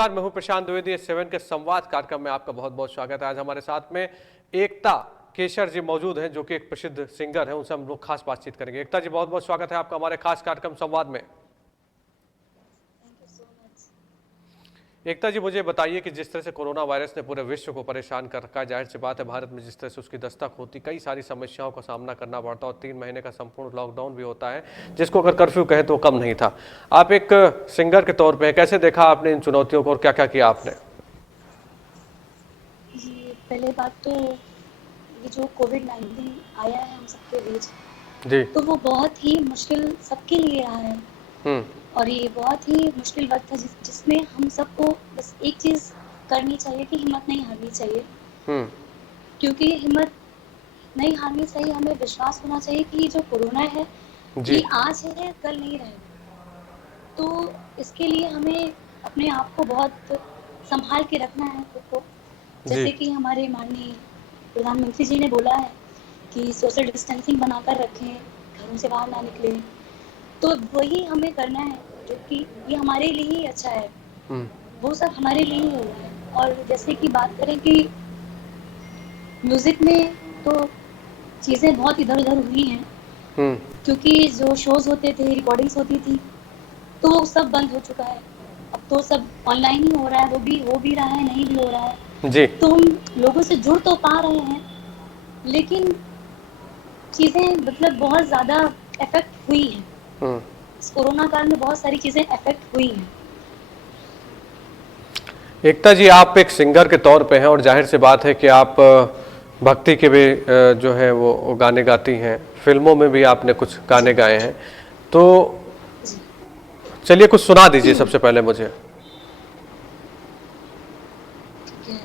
नमस्कार, मैं हूं प्रशांत द्विवेदी। 7 के संवाद कार्यक्रम में आपका बहुत बहुत स्वागत है। आज हमारे साथ में एकता केशर जी मौजूद हैं, जो कि एक प्रसिद्ध सिंगर हैं। उनसे हम लोग खास बातचीत करेंगे। एकता जी, बहुत बहुत स्वागत है आपका हमारे खास कार्यक्रम संवाद में। एकता जी, मुझे बताइए कि जिस तरह से कोरोना वायरस ने पूरे विश्व को परेशान कर रखा है, जाहिर सी बात है भारत में जिस तरह से उसकी दस्तक होती, कई सारी समस्याओं का सामना करना पड़ता और 3 महीने का संपूर्ण लॉकडाउन भी होता है, जिसको अगर कर्फ्यू कहे तो कम नहीं था। आप एक सिंगर के तौर पे कैसे देखा आपने इन चुनौतियों को और क्या क्या किया आपने? जी, पहले बात तो ये जो कोविड-19 आया है हम सबके बीच, जी। तो वो बहुत ही मुश्किल सबके लिए रहा है। हम्म। और ये बहुत ही मुश्किल वक़्त है जिसमें हम सबको बस एक चीज़ करनी चाहिए कि हिम्मत नहीं हारनी चाहिए। हम्म। क्योंकि हिम्मत नहीं हारनी चाहिए, हमें विश्वास होना चाहिए कि ये जो कोरोना है, जी। ये आज है, कल नहीं रहेगा। तो इसके लिए हमें अपने आप को बहुत सँभाल के रखना है खुद को। जी। जैसे कि हमारे माननीय प्रधानमंत्री जी ने बोला है कि सोशल डिस्टेंसिंग बनाकर रखें, घरों से बाहर ना निकलें। तो वही हमें करना है, जो कि ये हमारे लिए ही अच्छा है। हम्म। वो सब हमारे लिए ही हुआ है। और जैसे कि बात करें कि म्यूज़िक में तो चीज़ें बहुत इधर-उधर हुई हैं, हम्म। क्योंकि जो शोज़ होते थे, रिकॉर्डिंग्स होती थी, तो वो सब बंद हो चुका है। अब तो सब ऑनलाइन ही हो रहा है, वो भी हो भी रहा है, नहीं भी हो रहा है। जी। तो हम लोगों से जुड़ तो पा रहे हैं, लेकिन चीज़ें मतलब बहुत ज़्यादा इफ़ेक्ट हुई हैं। हम्म। इस कोरोना काल में बहुत सारी चीज़ें इफ़ेक्ट हुई हैं। एकता जी, आप एक सिंगर के तौर पे हैं और जाहिर सी बात है कि आप भक्ति के भी जो है वो गाने गाती हैं। फिल्मों में भी आपने कुछ गाने जी, गाए हैं, तो जी। चलिए कुछ सुना दीजिए सबसे पहले मुझे। ठीक है।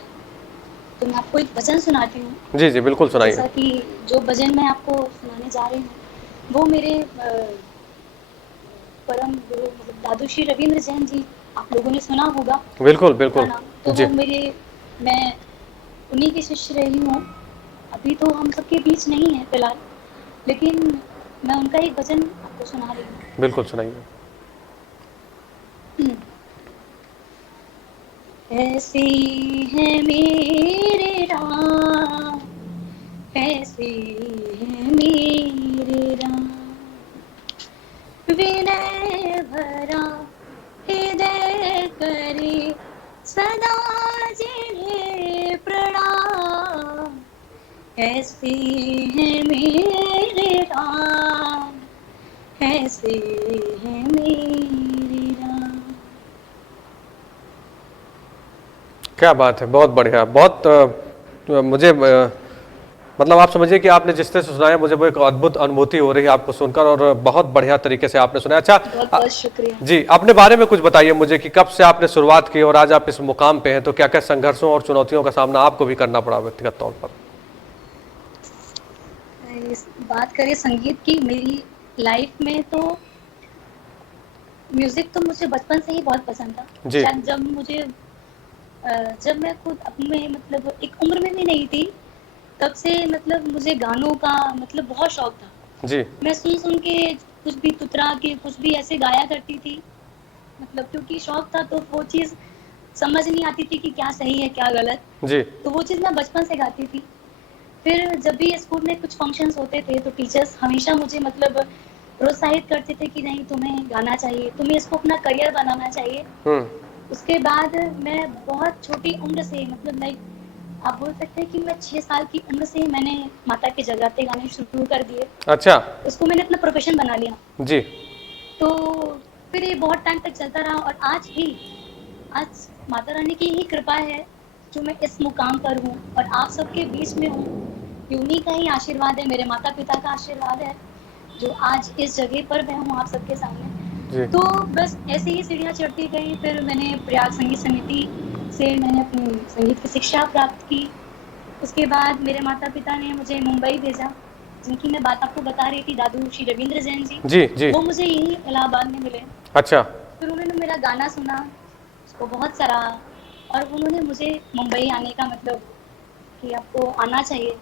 तो मैं आपको एक भजन सुनाती हूँ। जी जी, बिल्कुल सुनाइए। जैसा कि जो भजन मैं आपको सुनाने जा रही हूँ, वो मेरे परम गुरु मतलब दादू श्री रविंद्र जैन जी, आप लोगों ने सुना होगा बिल्कुल उनका बिल्कुल। नाम। तो जी। वो मैं उन्हीं की शिष्य रही हूँ। अभी तो हम सबके बीच नहीं है फिलहाल, लेकिन मैं उनका एक भजन आपको सुना रही बिल्कुल सुनाइए। हूँ। ऐसे है मेरे राम, ऐसे है मेरे राम, विनय भरा हृदय करे सदा जिन्हें प्रणाम। ऐसे हैं मेरे राम, ऐसे हैं मेरे राम। क्या बात है, बहुत बढ़िया। बहुत मुझे मतलब आप समझिए कि आपने जिस तरह से सुनाया, मुझे वो एक अद्भुत अनुभूति हो रही है आपको सुनकर, और बहुत बढ़िया तरीके से आपने सुनाया। अच्छा, बहुत बहुत शुक्रिया। जी, अपने बारे में कुछ बताइए मुझे कि कब से आपने शुरुआत की और आज आप इस मुकाम पे हैं, तो क्या क्या संघर्षों और चुनौतियों का सामना आपको भी करना पड़ा व्यक्तिगत तौर पर? बात करें संगीत की, मेरी लाइफ में तो म्यूजिक तो मुझे बचपन से ही बहुत पसंद था। जी। शायद जब मैं खुद अपने मतलब एक उम्र में भी नहीं थी, तब से मतलब मुझे गानों का मतलब बहुत शौक था। जी। मैं सुन के कुछ भी तुतरा के कुछ भी ऐसे गाया करती थी, मतलब क्योंकि शौक था, तो वो चीज़ समझ नहीं आती थी कि क्या सही है क्या गलत। जी। तो वो चीज़ मैं बचपन से गाती थी। फिर जब भी स्कूल में कुछ फंक्शंस होते थे, तो टीचर्स हमेशा मुझे मतलब प्रोत्साहित करते थे कि नहीं, तुम्हें गाना चाहिए, तुम्हें इसको अपना करियर बनाना चाहिए। हम्म। उसके बाद मैं बहुत छोटी उम्र से मतलब लाइक आप बोल सकते हैं कि मैं 6 साल की उम्र से ही मैंने माता के जगराते गाने शुरू कर दिए। अच्छा। उसको मैंने अपना प्रोफेशन बना लिया। जी। तो फिर ये बहुत टाइम तक चलता रहा, और आज माता रानी की ही कृपा है जो मैं इस मुकाम पर हूँ और आप सबके बीच में हूँ। ये उन्हीं का ही आशीर्वाद है, मेरे माता पिता का आशीर्वाद है, जो आज इस जगह पर मैं हूँ आप सबके सामने। जी। तो बस ऐसे ही सीढ़ियाँ चढ़ती गई। फिर मैंने प्रयाग संगीत समिति से मैंने अपनी संगीत की शिक्षा प्राप्त की। उसके बाद मेरे माता पिता ने मुझे मुंबई भेजा, जिनकी मैं बात आपको बता रही थी, दादू श्री रविंद्र जैन जी। जी। जी। वो मुझे यहीं इलाहाबाद में मिले। अच्छा। फिर उन्होंने मेरा गाना सुना, उसको बहुत सराहा, और उन्होंने मुझे मुंबई आने का मतलब कि आपको आना चाहिए।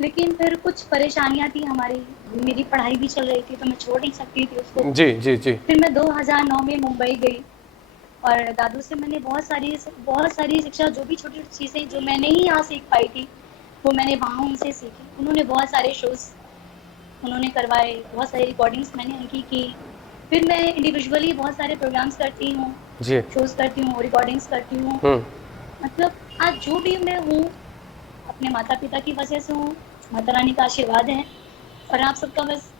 लेकिन फिर कुछ परेशानियाँ थी हमारी, मेरी पढ़ाई भी चल रही थी, तो मैं छोड़ नहीं सकती थी उसको। जी। जी। जी। फिर मैं 2009 में मुंबई गई, और दादू से मैंने बहुत सारी शिक्षा, जो भी छोटी छोटी चीज़ें जो मैं नहीं यहाँ सीख पाई थी, वो मैंने वहाँ उनसे सीखी। उन्होंने बहुत सारे शोज़ उन्होंने करवाए, बहुत सारी रिकॉर्डिंग्स मैंने उनकी की। फिर मैं इंडिविजुअली बहुत सारे प्रोग्राम्स करती हूँ, जी। शोज़ करती हूँ, रिकॉर्डिंग्स करती हूँ। मतलब आज जो भी मैं हूँ, अपने माता पिता की वजह से हूँ, माता रानी का आशीर्वाद है और आप सबका बस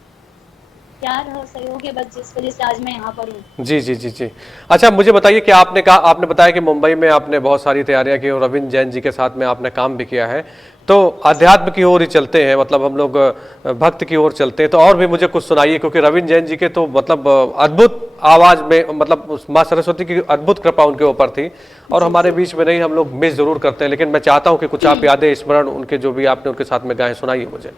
प्यार और सहयोग है, बस जिस वजह से आज मैं यहाँ पर हूँ। जी जी जी जी। अच्छा, मुझे बताइए कि आपने बताया कि मुंबई में आपने बहुत सारी तैयारियां की और रविंद्र जैन जी के साथ में आपने काम भी किया है, तो अध्यात्म की ओर ही चलते हैं, मतलब हम लोग भक्त की ओर चलते हैं, तो और भी मुझे कुछ सुनाइए, क्योंकि रविंद्र जैन जी के तो मतलब अद्भुत आवाज में, मतलब उस माँ सरस्वती की अद्भुत कृपा उनके ऊपर थी और जी, हमारे जी। बीच में नहीं, हम लोग मिस जरूर करते हैं, लेकिन मैं चाहता हूँ कि कुछ आप यादें स्मरण उनके जो भी आपने उनके साथ में गाए सुनाइए मुझे।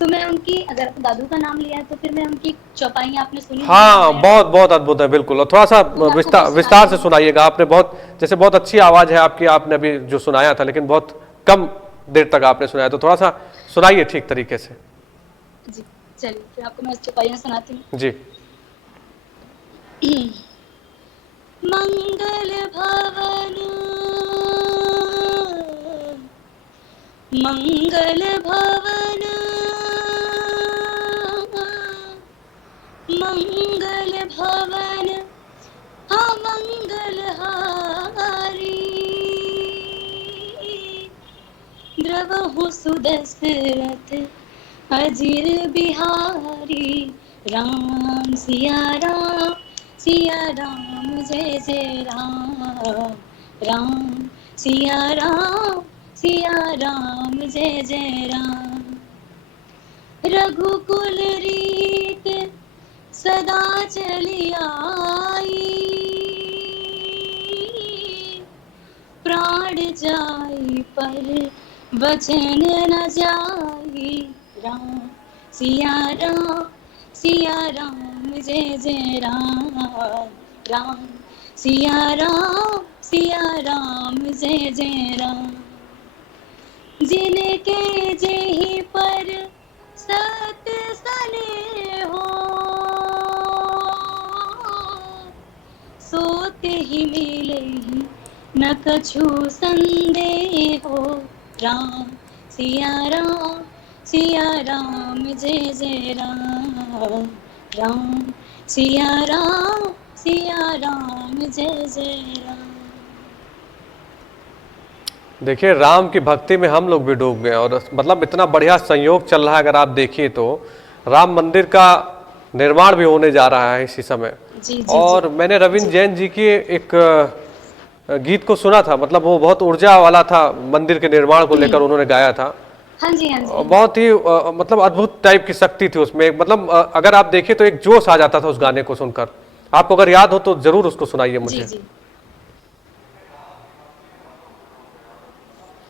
तो मैं उनकी, अगर दादू का नाम लिया है तो फिर मैं उनकी चौपाइयाँ आपने सुनी होंगी हाँ, रामायण बहुत की, बहुत अद्भुत है, बिल्कुल। और थोड़ा सा तो मैं आपको विस्तार वही विस्तार सुनाती से हूँ। सुनाइएगा। आपने बहुत, जैसे बहुत अच्छी आवाज है आपकी, आपने अभी जो सुनाया था, लेकिन बहुत कम देर तक आपने सुनाया, तो थोड़ा सा सुनाइए ठीक तरीके से। जी, चलिए फिर आपको मैं चौपाइयाँ सुनाती हूँ। जी। मंगल भवन, मंगल भवन, मंगल भवन, अमंगल हारी, द्रवहु सुदशरथ अजिर बिहारी, राम सिया राम, सिया राम जय जय राम, राम सिया राम, सिया राम जय जय राम। रघुकुल रीत सदा चली आई, प्राण जाई पर वचन न जाई, राम सिया राम, सिया राम जय जय राम, राम सिया राम, सिया राम जय जय राम। जिनके जेहि पर सत सने हो, सोते ही मिले ही न कछु संदेह हो, राम सिया राम, सिया राम जय जय राम, राम सिया राम, सिया राम जय जय राम। देखिए, राम की भक्ति में हम लोग भी डूब गए, और मतलब इतना बढ़िया संयोग चल रहा है। अगर आप देखिए तो राम मंदिर का निर्माण भी होने जा रहा है इसी समय। जी जी जी और मैंने रविंद्र जी। जैन जी की एक गीत को सुना था, मतलब वो बहुत ऊर्जा वाला था, मंदिर के निर्माण को लेकर उन्होंने गाया था। हाँ जी, हाँ जी, हाँ जी। बहुत ही मतलब अद्भुत टाइप की शक्ति थी उसमें, मतलब अगर आप देखिए तो एक जोश आ जाता था उस गाने को सुनकर। आपको अगर याद हो तो जरूर उसको सुनाइए जी मुझे। जी,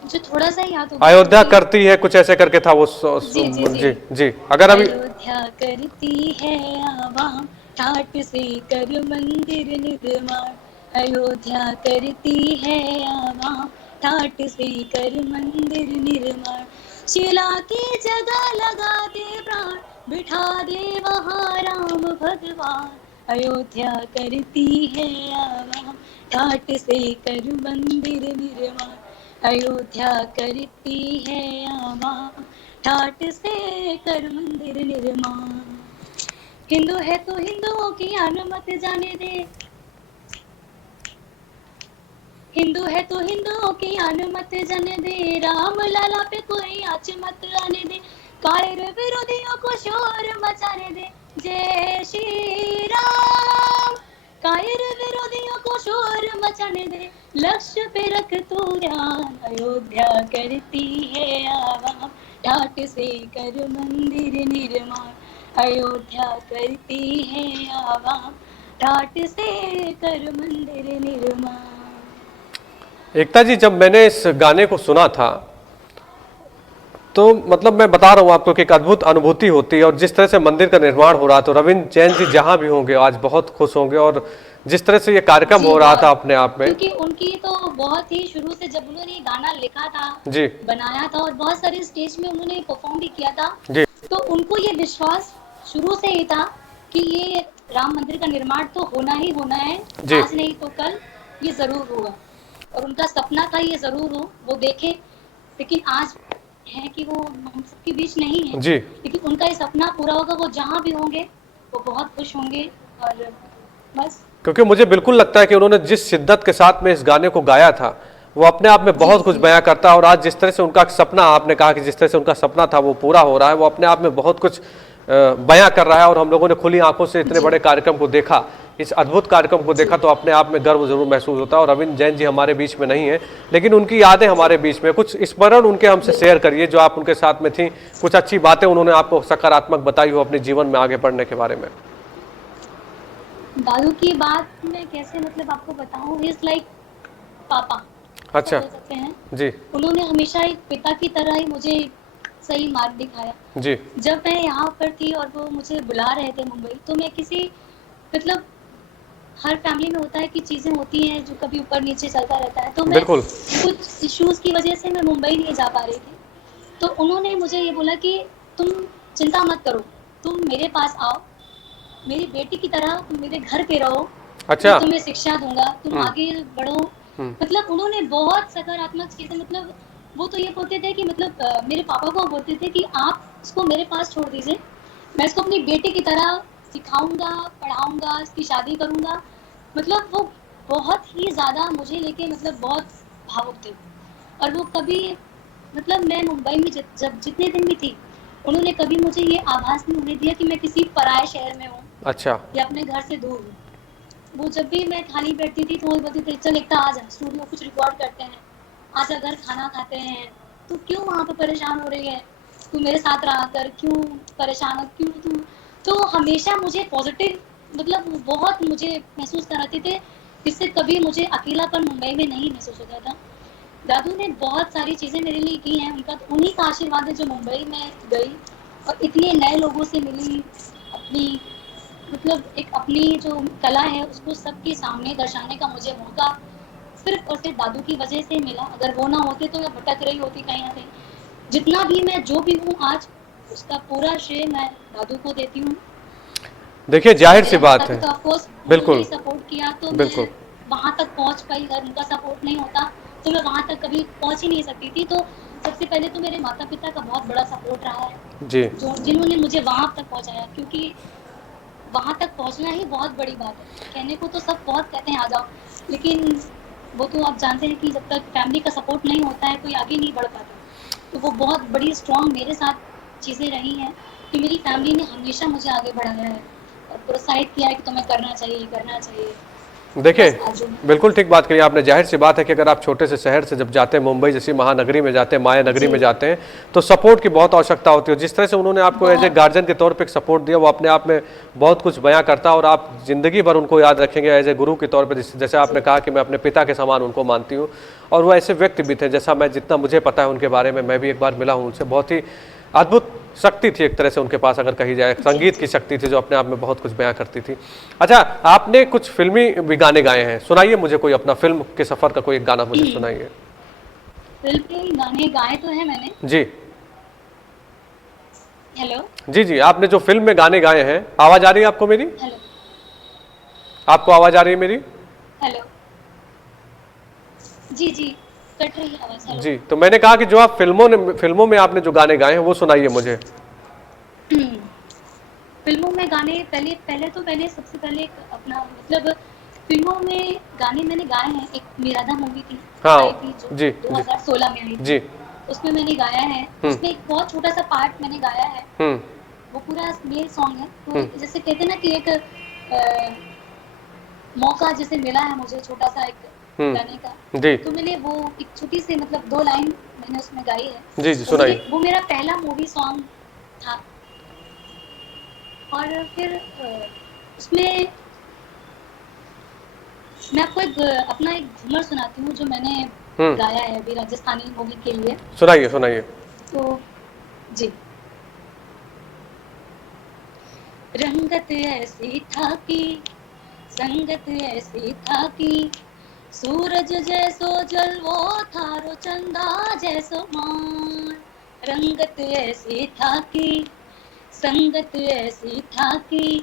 मुझे थोड़ा सा ही याद होगा अयोध्या क्योंकि करती है कुछ ऐसे करके था वो जी जी जी। जी जी, अगर अभी। अयोध्या करती है आवाम ठाट से कर मंदिर निर्माण, अयोध्या करती है आवाम ठाट से कर मंदिर निर्माण, शिला की जगह लगा दे प्राण, बिठा दे वहाँ राम भगवान, अयोध्या करती है आवाम ठाट से कर मंदिर निर्माण, अयोध्या करती है आवाम ठाट से कर मंदिर निर्माण। हिंदू है तो हिंदुओं की आन मत जाने दे, हिंदू है तो हिंदुओं की आन मत जाने दे, राम लाला पे कोई आँच मत आने दे, कायर विरोधियों को शोर मचाने दे, जय श्री राम, कायर विरोधियों को शोर मचाने दे, लक्ष्य पे रख तू ध्यान, अयोध्या करती है आवाम ठाट से कर मंदिर निर्माण, अयोध्या करती है आवाम ठाट से कर मंदिर निर्माण। एकता जी, जब मैंने इस गाने को सुना था तो मतलब मैं बता रहा हूँ आपको कि एक अद्भुत अनुभूति होती है, और जिस तरह से मंदिर का निर्माण हो रहा था, तो रविंद्र जैन जी जहाँ भी होंगे आज बहुत खुश होंगे, और जिस तरह से ये कार्यक्रम जी हो रहा था बहुत, अपने आप में। क्योंकि उनकी तो बहुत ही शुरू से जब उन्होंने ये गाना लिखा था, जी बनाया था और बहुत सारे स्टेज में उन्होंने परफॉर्म भी किया था, जी तो उनको ये विश्वास शुरू से ही था कि ये राम मंदिर का निर्माण तो होना ही होना है, जी आज नहीं तो कल ये ज़रूर होगा। और उनका सपना था ये ज़रूर हो, वो देखें, लेकिन आज है कि वो हम सबके बीच नहीं है, जी। लेकिन उनका ये सपना पूरा होगा, वो जहाँ भी होंगे, वो बहुत खुश होंगे और बस। क्योंकि मुझे बिल्कुल लगता है कि उन्होंने जिस शिद्दत के साथ में इस गाने को गाया था वो अपने आप में जी, बहुत कुछ जी। बयां करता है। और आज जिस तरह से उनका सपना, आपने कहा कि जिस तरह से उनका सपना था वो पूरा हो रहा है, वो अपने आप में बहुत कुछ बयां कर रहा है। और हम लोगों ने खुली आंखों से इतने जी, बड़े कार्यक्रम को देखा, इस अद्भुत कार्यक्रम को जी, देखा, तो अपने आप में गर्व जरूर महसूस होता है। और रविंद्र जैन जी हमारे बीच में नहीं है, लेकिन उनकी यादें जी, हमारे बीच में। कुछ स्मरण उनके हमसे शेयर बिल्कुल। करिए जो आप उनके साथ में थी, कुछ अच्छी बातें उन्होंने आपको सकारात्मक बताई हो अपने जीवन में आगे बढ़ने के बारे में। दादू की बात मैं कैसे मतलब आपको बताऊँ, ही इज़ लाइक पापा, ऐसा अच्छा। बोल सकते हैं। जी उन्होंने हमेशा एक पिता की तरह ही मुझे सही मार्ग दिखाया। जी जब मैं यहाँ पर थी और वो मुझे बुला रहे थे मुंबई, तो मैं किसी मतलब हर फैमिली में होता है कि चीज़ें होती हैं जो कभी ऊपर-नीचे चलता रहता है, तो मैं बिल्कुल। कुछ इश्यूज़ की वजह से मैं मुंबई नहीं जा पा रही थी। तो उन्होंने मुझे ये बोला कि तुम चिंता मत करो, तुम मेरे पास आओ, मेरी बेटी की तरह तुम मेरे घर पे रहो, मैं अच्छा। तुम्हें शिक्षा दूँगा, तुम हम्म आगे बढ़ो। हम्म मतलब उन्होंने बहुत सकारात्मक चीज़ें मतलब वो तो ये बोलते थे कि मतलब मेरे पापा को बोलते थे कि आप इसको मेरे पास छोड़ दीजिए, मैं इसको अपनी बेटी की तरह सिखाऊँगा, पढ़ाऊँगा, इसकी शादी करूँगा। मतलब वो बहुत ही ज़्यादा मुझे लेके मतलब बहुत भावुक थे। और वो कभी मतलब मैं मुंबई में जब जितने दिन भी थी, उन्होंने कभी मुझे ये आभास नहीं होने दिया कि मैं किसी पराए शहर में हूँ अच्छा। या अपने घर से दूर हूँ। वो जब भी मैं खाली बैठती थी तो वो बोलते थे चल एकता आ जा स्टूडियो कुछ रिकॉर्ड करते हैं, आजा घर खाना खाते हैं, तू क्यों वहाँ पे परेशान हो रही है, तू मेरे साथ रहा कर, क्यों परेशान हो, क्यों तू। तो हमेशा मुझे पॉजिटिव मतलब वो बहुत मुझे महसूस कराते थे, जिससे कभी मुझे अकेलापन मुंबई में नहीं महसूस होता था। दादू ने बहुत सारी चीज़ें मेरे लिए की हैं, उनका तो उन्हीं का आशीर्वाद है जो मुंबई में गई और इतने नए लोगों से मिली, अपनी मतलब एक अपनी जो कला है उसको सबके सामने दर्शाने का मुझे मौका सिर्फ और सिर्फ दादू की वजह से मिला। अगर वो ना होते तो मैं भटक रही होती कहीं ना कहीं। जितना भी मैं जो भी हूँ आज, उसका पूरा श्रेय मैं दादू को देती हूँ। देखिए जाहिर सी मेरे माता बात है। पिता ऑफ कोर्स उन्होंने ही बिल्कुल सपोर्ट किया तो मैं बिल्कुल। वहाँ तक पहुँच पाई। अगर उनका सपोर्ट नहीं होता तो मैं वहाँ तक कभी पहुँच ही नहीं सकती थी। तो सबसे पहले तो मेरे माता पिता का बहुत बड़ा सपोर्ट रहा है, जी जो जिन्होंने मुझे वहाँ तक पहुँचाया, क्योंकि वहाँ तक पहुँचना ही बहुत बड़ी बात है। कहने को तो सब बहुत कहते हैं आ जाओ, लेकिन वो तो आप जानते हैं कि जब तक फैमिली का सपोर्ट नहीं होता है कोई आगे नहीं बढ़ पाता। तो वो बहुत बड़ी स्ट्रॉन्ग मेरे साथ चीज़ें रही हैं कि मेरी फैमिली ने हमेशा मुझे आगे बढ़ाया है और प्रोत्साहित किया है कि तुम्हें करना चाहिए, करना चाहिए। देखिए, बस आज जो मैं बिल्कुल ठीक बात कही आपने। जाहिर सी बात है कि अगर आप छोटे से शहर से जब जाते हैं, मुंबई जैसी महानगरी में जाते हैं, माया नगरी जी, में जाते हैं, तो सपोर्ट की बहुत आवश्यकता होती है। जिस तरह से उन्होंने आपको एज ए बहुत गार्जियन के तौर पे एक सपोर्ट दिया, वो अपने आप में बहुत कुछ बयां करता है। और आप जिंदगी भर उनको याद रखेंगे एज ए गुरु के तौर पर। जैसे आपने जी, कहा कि मैं अपने पिता के समान उनको मानती हूँ। और वो ऐसे व्यक्ति भी थे, जैसा मैं जितना मुझे पता है उनके बारे में, मैं भी एक बार मिला हूँ उनसे। बहुत ही अद्भुत शक्ति थी एक तरह से उनके पास, अगर कही जाए जी, संगीत की जी। शक्ति थी जो अपने आप में बहुत कुछ बयां करती थी। अच्छा, आपने कुछ फिल्मी भी गाने गाए हैं, सुनाइए मुझे कोई अपना फिल्म के सफर का कोई एक गाना मुझे सुनाइए। फ़िल्म के गाने गाए तो हैं मैंने। जी हेलो, जी जी। आपने जो फिल्म में गाने गाए हैं, आवाज आ रही है आपको मेरी? हेलो, आपको आवाज आ रही है मेरी? हेलो। जी, जी, कट रही है आवाज़। हेलो। जी, तो मैंने कहा कि जो आप फिल्मों में आपने जो गाने गाए हैं वो सुनाइए मुझे। फ़िल्मों में गाने पहले पहले तो मैंने सबसे पहले एक अपना मतलब फ़िल्मों में गाने मैंने गाए हैं। एक मेरादा मूवी थी, आई थी हाँ जो जी जी 2016 में आई थी, जी। उसमें मैंने गाया है। हम्म उसमें एक बहुत छोटा-सा पार्ट मैंने गाया है, हम्म वो पूरा मेल सॉन्ग है। तो हम्म जैसे कहते हैं ना कि एक मौका जैसे मिला है मुझे छोटा-सा एक गाने का, जी तो मैंने वो एक छोटी सी मतलब 2 लाइन मैंने उसमें गाई है। जी जी, तो मुझे सुनाइए। वो मेरा पहला मूवी सॉन्ग था। और फिर उसमें मैं आपको एक अपना एक घूमर सुनाती हूँ जो मैंने हम्म गाया है अभी राजस्थानी मूवी के लिए। सुनाइए सुनाइए। तो जी, रंगत ऐसी था कि संगत ऐसी था कि सूरज जैसो जलवो थारो चंदा जैसो मान। रंगत ऐसी था कि संगत ऐसी था कि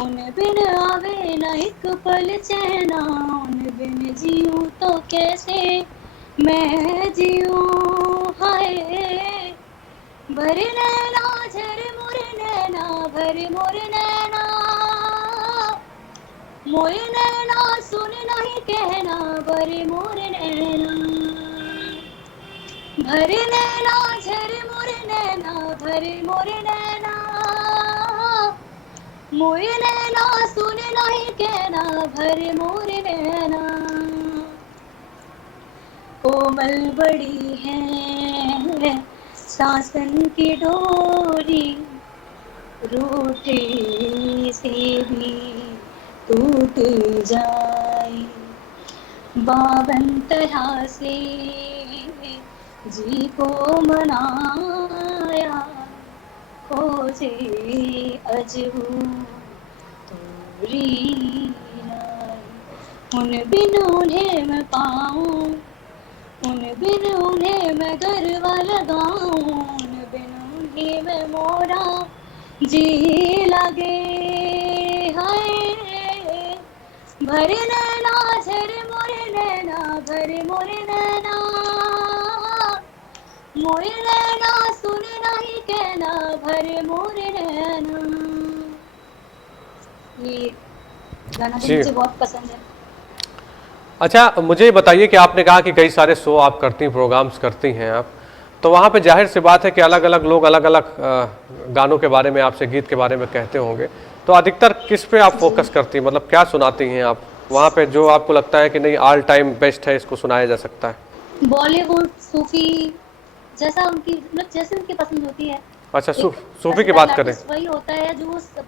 उन बिन आवे न एक पल चैना, उन बिन जीऊं तो कैसे मैं जीऊं। हाय भर नैना झर मोर नैना, भर मोर नैना, मोर नैना सुन नहीं कहना, भर मोर नैना। भर नैना झर मोर नैना, भर मोर नैना, मोर नैना सुन नहीं कहना, भर मोर नैना। कोमल बड़ी है सासन की डोरी, रूठे से भी टूट जाए। बावन तरह से जी को मनाया, खोजे अजहू तोरी नाई। उन बिन उन्हें मैं पाऊं, उन बिन उन्हें मैं गरबा लगाऊं, उन बिन उन्हें मैं मोरा जी लगे। हाय भर नैना झर मोर नैना, भर मोर नैना, मोर नैना सुन नहीं कहना, भर मोर नैना। ये गाना भी जी। मुझे बहुत पसंद है। अच्छा, मुझे बताइए कि आपने कहा कि कई सारे शो आप करती हैं, प्रोग्राम्स करती हैं आप, तो वहाँ पे जाहिर सी बात है कि अलग अलग लोग अलग अलग गानों के बारे में आपसे, गीत के बारे में कहते होंगे, तो अधिकतर किस पे आप जी फोकस करती हैं, मतलब क्या सुनाती हैं आप वहाँ पे जो आपको लगता है कि नहीं ऑल टाइम बेस्ट है, इसको सुनाया जा सकता है? बॉलीवुड सूफी, जैसा उनकी मतलब जैसे उनकी पसंद होती है। अच्छा, एक सूफी की वर्सेटाइल बात करें। आर्टिस्ट वही होता है जो सब।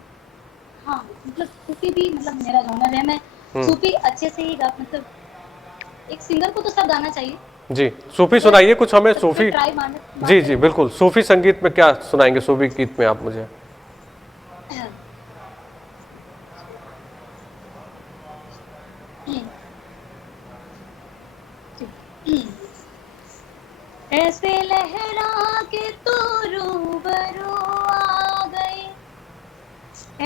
हाँ मतलब सूफी भी मतलब मेरा जॉनर है। मैं हम्म। सूफी अच्छे से ही गा मतलब एक सिंगर को तो सब गाना चाहिए, जी, सूफी अगर सुनाइए कुछ हमें, अच्छे से सूफी। ट्राई जी मारते जी हैं तो। बिल्कुल, सूफी संगीत में क्या सुनाएंगे, सूफी गीत में आप मुझे? ऐसे लहरा के तू रूबरू आ गई,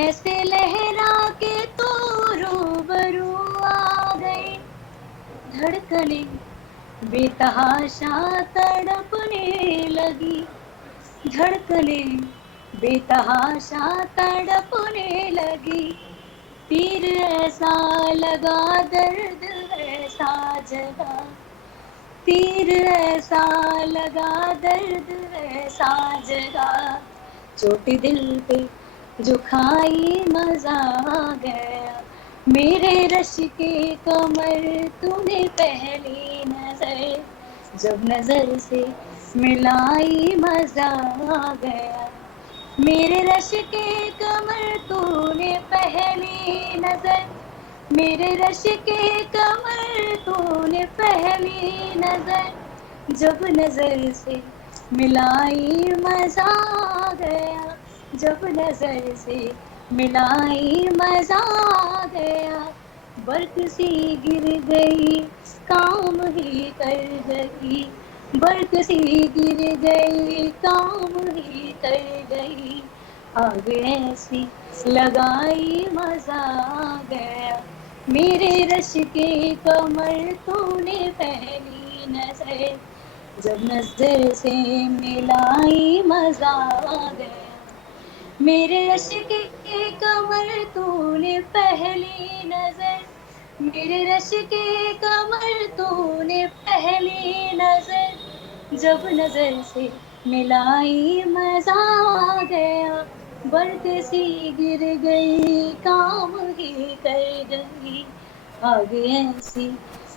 ऐसे लहरा के तू रूबरू आ गई। धड़कने बेतहाशा तड़पने लगी, धड़कने बेतहाशा तड़पने लगी। तीर ऐसा लगा दर्द ऐसा जगा, तीर ऐसा लगा दर्द ऐसा जगा। चोट दिल पे जो खाई मजा आ गया, मेरे रश के कमर तूने पहली नजर, जब नजर से मिलाई मजा आ गया। मेरे रश के कमर तूने पहली नजर, मेरे रश के कमर तूने पहली नजर, जब नजर से मिलाई मजा आ गया, जब नजर से मिलाई मजा आ गया। बर्फ सी गिर गई काम ही कर गई, बर्फ सी गिर गई काम ही कर गई। आग ऐसी लगाई मजा आ गया, मेरे रश के कमर तूने पहली नजर, जब नजर से मिलाई मजा आ गया। मेरे रश के कमर तूने पहली नजर, मेरे रश के कमर तूने पहली नजर, जब नजर से मिलाई मजा आ गया। बर्फ सी गिर गई काम ही कर गई, आग ऐसी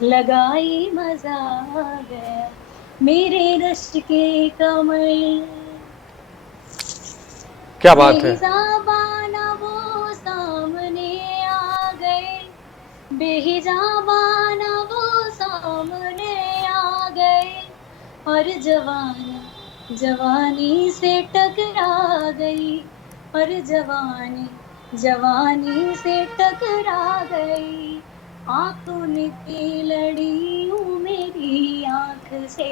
लगाई मजा आ गया, मेरे रश के कमर। क्या बात है। बेहिजाबाना वो सामने आ गए, बेहिजाबाना वो सामने आ गए। और जवानी जवानी से टकरा गई, और जवानी जवानी से टकरा गई। आँख उनकी लड़ी हूँ मेरी आँख से,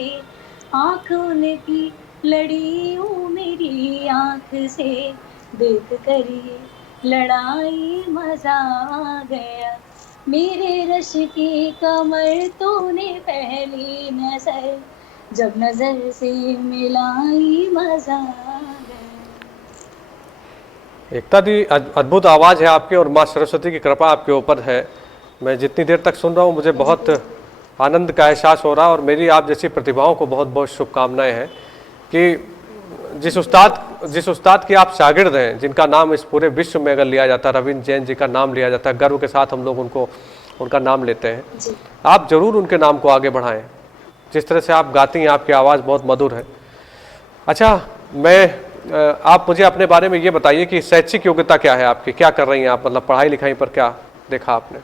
आँख उनकी लड़ी हूँ मेरी आँख से, देख कर ये लड़ाई मजा आ गया, मेरे रश की कमर तूने पहली नजर, जब नजर से मिलाई मजा आ गया। एकता दी, अद्भुत आवाज़ है आपकी और माँ सरस्वती की कृपा आपके ऊपर है। मैं जितनी देर तक सुन रहा हूँ मुझे जी बहुत आनंद का एहसास हो रहा है और मेरी आप जैसी प्रतिभाओं को बहुत बहुत शुभकामनाएं हैं कि जिस उस्ताद की आप शागिर्द हैं, जिनका नाम इस पूरे विश्व में अगर लिया जाता है, रविंद्र जैन जी का नाम लिया जाता है, गर्व के साथ हम लोग उनका नाम लेते हैं। जी आप जरूर उनके नाम को आगे बढ़ाएं। जिस तरह से आप गाती हैं, आपकी आवाज़ बहुत मधुर है। अच्छा, आप मुझे अपने बारे में ये बताइए कि शैक्षिक योग्यता क्या है आपकी, क्या कर रही हैं आप, मतलब पढ़ाई लिखाई पर क्या देखा आपने?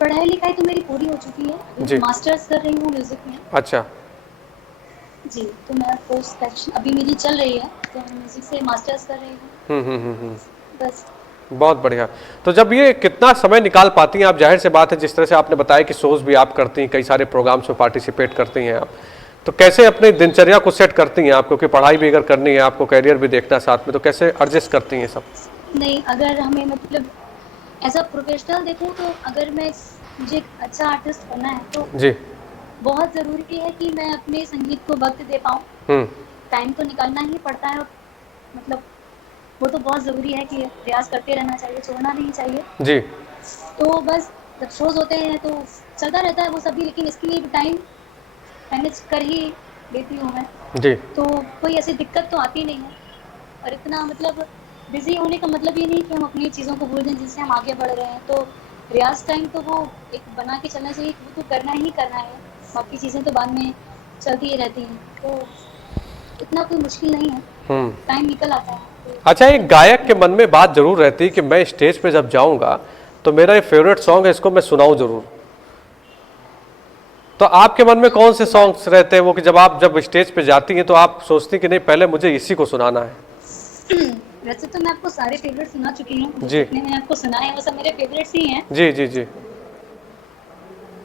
पढ़ाई लिखाई तो मेरी पूरी हो चुकी है, अभी जी। मैं मास्टर्स कर रही हूँ म्यूजिक में। अच्छा। जी, तो मैं पोस्ट ग्रेजुएशन अभी मेरी चल रही है, तो मैं म्यूजिक से मास्टर्स कर रही हूँ, हम्म। बस। बहुत बढ़िया। तो जब ये कितना समय निकाल पाती हैं आप, जाहिर सी बात है जिस तरह से आपने बताया कि शोज भी आप करती हैं, कई सारे प्रोग्राम्स में पार्टिसिपेट करती हैं आप, तो कैसे अपनी दिनचर्या को सेट करती हैं आप, क्योंकि पढ़ाई भी अगर करनी है आपको, कैरियर भी देखना है साथ में, तो कैसे एडजस्ट करती हैं सब? नहीं, अगर हमें मतलब एज़ अ प्रोफेशनल देखूँ तो अगर मुझे एक अच्छा आर्टिस्ट बनना है तो जी। बहुत ज़रूरी है कि मैं अपने संगीत को वक़्त दे पाऊँ। हम्म। टाइम तो निकालना ही पड़ता है और मतलब वो तो बहुत ज़रूरी है कि प्रयास करते रहना चाहिए, छोड़ना नहीं चाहिए। जी। तो बस जब शोज़ होते हैं तो चलता रहता है वो सभी, लेकिन इसके लिए भी टाइम मैनेज कर ही लेती हूँ मैं। जी। तो कोई ऐसी दिक्कत तो आती नहीं है और इतना मतलब बिज़ी होने का मतलब ये नहीं कि हम अपनी चीज़ों को भूल जाएँ जिनसे हम आगे बढ़ रहे हैं। तो रियाज़ टाइम तो वो एक बना के चलना चाहिए, वो तो करना ही करना है, बाकी चीज़ें तो बाद में चलती ही रहती हैं। तो इतना कोई मुश्किल नहीं है, हम्म। टाइम निकल आता है। तो अच्छा, एक गायक के मन में बात जरूर रहती है कि मैं स्टेज पे जब जाऊंगा तो मेरा ये फेवरेट सॉन्ग है, इसको मैं सुनाऊं जरूर। तो आपके मन में कौन से सॉन्ग्स रहते हैं वो, कि जब स्टेज पे जाती हैं तो आप सोचती कि नहीं पहले मुझे इसी को सुनाना है? वैसे तो मैं आपको सारे फेवरेट सुना चुकी हूँ, जो जी। जितने मैंने आपको सुनाए हैं वो सब मेरे फेवरेट्स ही हैं। जी जी जी।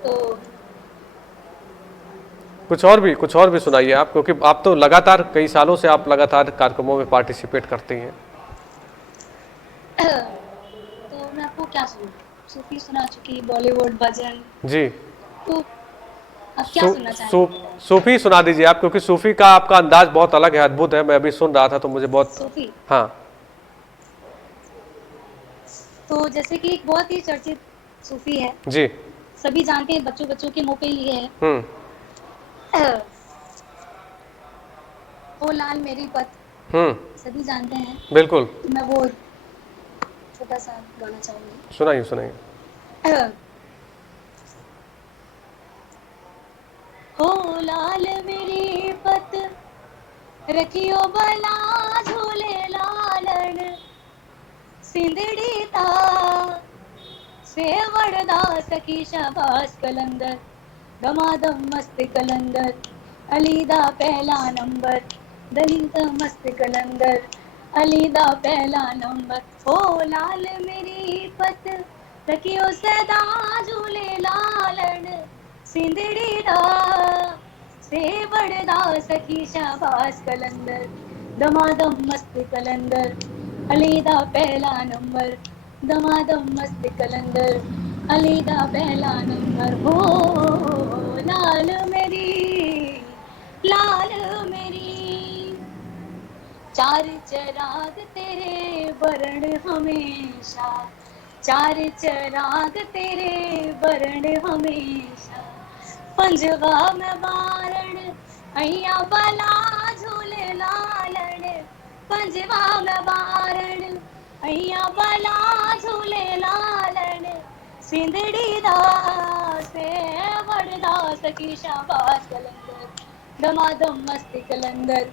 तो कुछ और भी सुनाइए आप, क्योंकि आप तो लगातार कई सालों से आप लगातार कार्यक्रमों में पार्टिसिपेट करती हैं। तो मैं आपको क्या सुनाऊँ? सूफ़ी सुना चुकी, बॉलीवुड, भजन, जी। तो आप क्या सुनना चाहेंगे? सूफी सुना दीजिए आप, क्योंकि सूफी का आपका अंदाज बहुत अलग है, अद्भुत है। मैं अभी सुन रहा था तो मुझे बहुत। सूफ़ी, हाँ। तो जैसे कि एक बहुत ही चर्चित सूफ़ी है, जी। सभी जानते हैं, बच्चों के मुँह पे ही है। हम्म। ओ लाल मेरी पत, हम्म। सभी जानते हैं। बिल्कुल। तो मैं वो छोटा-सा गाना चाहूँगी। सुनाइए सुनाइए। ओ लाल मेरी पत, रखियो भला झूले लालण, सिंदड़ी ता सेवड़दा सखी शाबाश कलंदर, दमादम मस्त कलंदर, अलीदा पहला नंबर, दलित मस्त कलंदर, अलीदा पहला नंबर। ओ लाल मेरी पत, रखियो सदा झूले लालण, सिंदड़ी दा सेवड़दा सखी शाबाश कलंदर, दमादम मस्त कलंदर, अलीदा पहला नंबर, दमादम मस्त कलंदर, अलीदा पहला नंबर। हो लाल मेरी, लाल मेरी, चार चराग तेरे बरण हमेशा, चार चराग तेरे बरण हमेशा, पंजवा में बारण अइया बला झूले लालण, पंजवा में बारण अइया बला झूले लालण, सिंदड़ी दास वरदास की शाबाश कलंदर, दमादम मस्त कलंदर,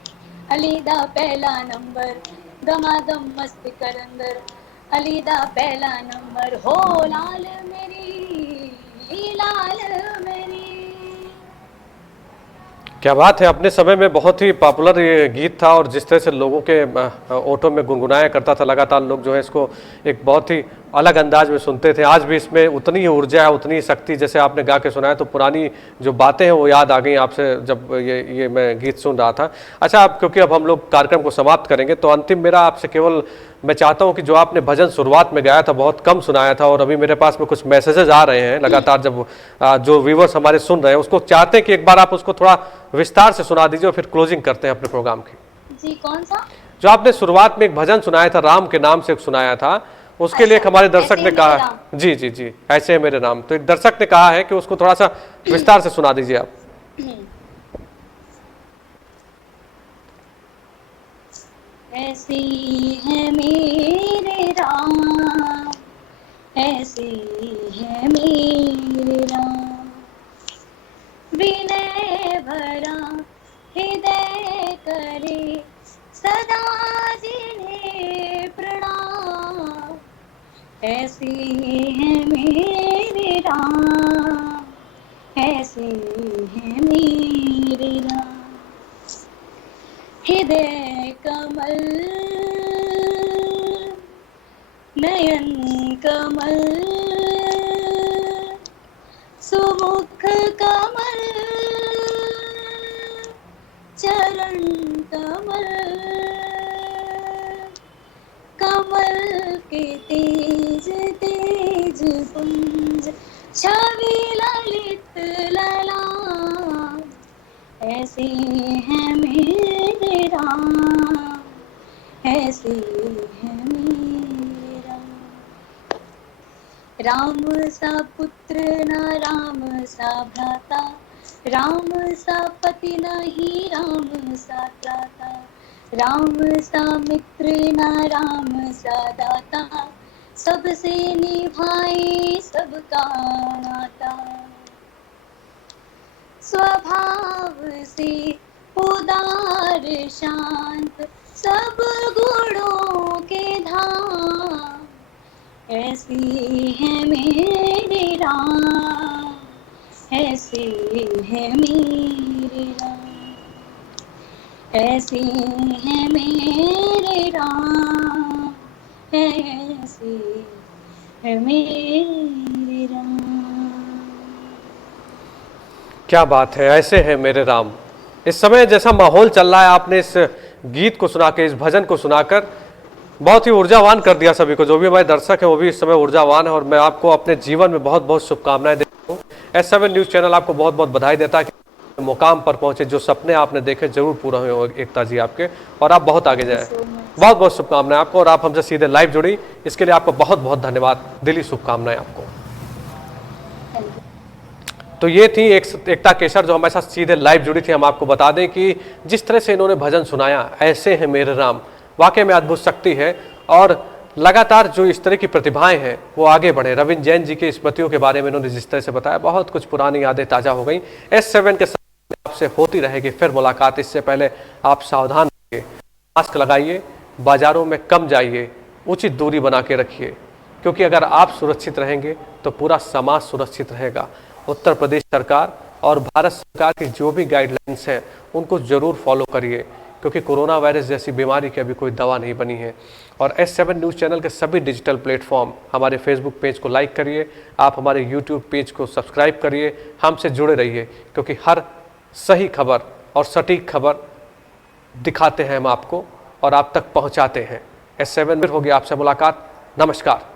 अलीदा पहला नंबर, दमादम मस्त कलंदर, अलीदा पहला नंबर। हो लाल मेरी, लाल मेरी। क्या बात है, अपने समय में बहुत ही पॉपुलर ये गीत था और जिस तरह से लोगों के ओठों में गुनगुनाया करता था लगातार, लोग जो है इसको एक बहुत ही अलग अंदाज में सुनते थे। आज भी इसमें उतनी ही ऊर्जा है, उतनी ही शक्ति। जैसे आपने गा के सुनाया तो पुरानी जो बातें हैं वो याद आ गई आपसे जब ये मैं गीत सुन रहा था। अच्छा, आप क्योंकि अब हम लोग कार्यक्रम को समाप्त करेंगे तो अंतिम मेरा आपसे केवल मैं चाहता हूं कि जो आपने भजन शुरुआत में गाया था बहुत कम सुनाया था, और अभी मेरे पास में कुछ मैसेजेस आ रहे हैं लगातार, जब जो व्यूवर्स हमारे सुन रहे हैं उसको चाहते हैं कि एक बार आप उसको थोड़ा विस्तार से सुना दीजिए और फिर क्लोजिंग करते हैं अपने प्रोग्राम की। जी, कौन सा? जो आपने शुरुआत में एक भजन सुनाया था, राम के नाम से एक सुनाया था, उसके लिए एक हमारे दर्शक ने कहा, जी जी जी, ऐसे है मेरे नाम, तो एक दर्शक ने कहा है कि उसको थोड़ा सा विस्तार से सुना दीजिए आप। ऐसी है मेरे राम, ऐसी है मेरे राम, विनय भरा हृदय करे सदा जिन्हें प्रणाम। ऐसी है मेरे राम, ऐसी है मेरे राम, हृदय कमल नयन कमल, सुमुख कमल चरण कमल, कमल के तेज तेज पुंज छवि ललित ललाम। ऐसे है मेरे राम, ऐसे है मेरे राम, राम सा पुत्र न राम सा भ्राता, राम सा पति नहीं राम सा त्राता, राम सा मित्र न राम सा दाता, सबसे निभाए सबका नाता। स्वभाव से उदार शांत सब गुणों के धाम। ऐसी है मेरे राम, ऐसे है मेरे राम, ऐसे है मेरे राम, ऐसे है मेरे राम। क्या बात है, ऐसे है मेरे राम। इस समय जैसा माहौल चल रहा है, आपने इस गीत को सुना के, इस भजन को सुनाकर बहुत ही ऊर्जावान कर दिया सभी को। जो भी हमारे दर्शक हैं वो भी इस समय ऊर्जावान है, और मैं आपको अपने जीवन में बहुत बहुत शुभकामनाएं देता हूँ। S7 न्यूज़ चैनल आपको बहुत बहुत बधाई देता है कि मुकाम पर पहुंचे, जो सपने आपने देखे जरूर पूरा हुए एकता जी आपके, और आप बहुत आगे जाए। बहुत बहुत शुभकामनाएं आपको, और आप हमसे सीधे लाइव जुड़ी, इसके लिए आपको बहुत बहुत धन्यवाद, दिली शुभकामनाएं आपको। तो ये थी एकता केसर जो हमारे साथ सीधे लाइव जुड़ी थी। हम आपको बता दें कि जिस तरह से इन्होंने भजन सुनाया, ऐसे है मेरे राम, वाकई में अद्भुत शक्ति है, और लगातार जो इस तरह की प्रतिभाएं हैं वो आगे बढ़े। रविंद्र जैन जी की स्मृतियों के बारे में इन्होंने जिस तरह से बताया, बहुत कुछ पुरानी यादें ताज़ा हो गई। S7 के साथ आपसे होती रहेगी फिर मुलाकात। इससे पहले आप सावधान रहिए, मास्क लगाइए, बाजारों में कम जाइए, उचित दूरी बना के रखिए, क्योंकि अगर आप सुरक्षित रहेंगे तो पूरा समाज सुरक्षित रहेगा। उत्तर प्रदेश सरकार और भारत सरकार की जो भी गाइडलाइंस हैं उनको ज़रूर फॉलो करिए, क्योंकि कोरोना वायरस जैसी बीमारी की अभी कोई दवा नहीं बनी है। और S7 न्यूज़ चैनल के सभी डिजिटल प्लेटफॉर्म, हमारे फेसबुक पेज को लाइक करिए, आप हमारे यूट्यूब पेज को सब्सक्राइब करिए, हमसे जुड़े रहिए, क्योंकि हर सही खबर और सटीक खबर दिखाते हैं हम आपको और आप तक पहुंचाते हैं। S7 में होगी आपसे मुलाकात। नमस्कार।